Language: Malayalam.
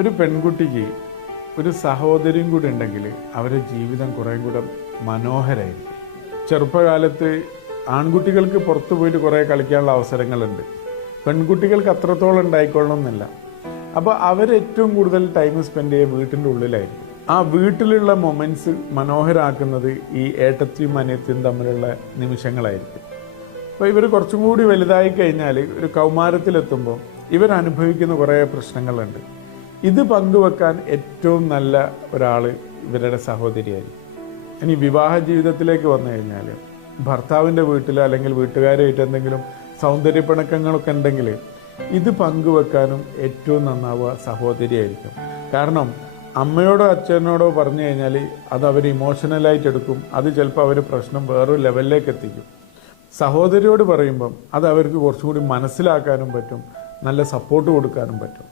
ഒരു പെൺകുട്ടിക്ക് ഒരു സഹോദരിയും കൂടി ഉണ്ടെങ്കിൽ അവരുടെ ജീവിതം കുറേ കൂടെ മനോഹരമായിരിക്കും. ചെറുപ്പകാലത്ത് ആൺകുട്ടികൾക്ക് പുറത്തു പോയിട്ട് കുറേ കളിക്കാനുള്ള അവസരങ്ങളുണ്ട്, പെൺകുട്ടികൾക്ക് അത്രത്തോളം ഉണ്ടായിക്കൊള്ളണമെന്നില്ല. അപ്പോൾ അവരേറ്റവും കൂടുതൽ ടൈം സ്പെൻഡ് ചെയ്യുക വീട്ടിൻ്റെ ഉള്ളിലായിരിക്കും. ആ വീട്ടിലുള്ള മൊമെൻറ്റ്സ് മനോഹരമാക്കുന്നത് ഈ ഏട്ടത്തിയും അനിയത്തിയും തമ്മിലുള്ള നിമിഷങ്ങളായിരിക്കും. അപ്പോൾ ഇവർ കുറച്ചും കൂടി വലുതായി കഴിഞ്ഞാൽ ഒരു കൗമാരത്തിലെത്തുമ്പോൾ ഇവരനുഭവിക്കുന്ന കുറേ പ്രശ്നങ്ങളുണ്ട്. ഇത് പങ്കുവെക്കാൻ ഏറ്റവും നല്ല ഒരാൾ ഇവരുടെ സഹോദരിയായിരിക്കും. ഇനി വിവാഹ ജീവിതത്തിലേക്ക് വന്നു കഴിഞ്ഞാൽ ഭർത്താവിൻ്റെ വീട്ടിൽ അല്ലെങ്കിൽ വീട്ടുകാരായിട്ട് എന്തെങ്കിലും സൗന്ദര്യപ്പിണക്കങ്ങളൊക്കെ ഉണ്ടെങ്കിൽ ഇത് പങ്കുവെക്കാനും ഏറ്റവും നന്നാവുക സഹോദരിയായിരിക്കും. കാരണം അമ്മയോടോ അച്ഛനോടോ പറഞ്ഞു കഴിഞ്ഞാൽ അത് അവർ ഇമോഷണലായിട്ട് എടുക്കും, അത് ചിലപ്പോൾ അവർ പ്രശ്നം വേറൊരു ലെവലിലേക്ക് എത്തിക്കും. സഹോദരിയോട് പറയുമ്പം അത് അവർക്ക് കുറച്ചും കൂടി മനസ്സിലാക്കാനും പറ്റും, നല്ല സപ്പോർട്ട് കൊടുക്കാനും പറ്റും.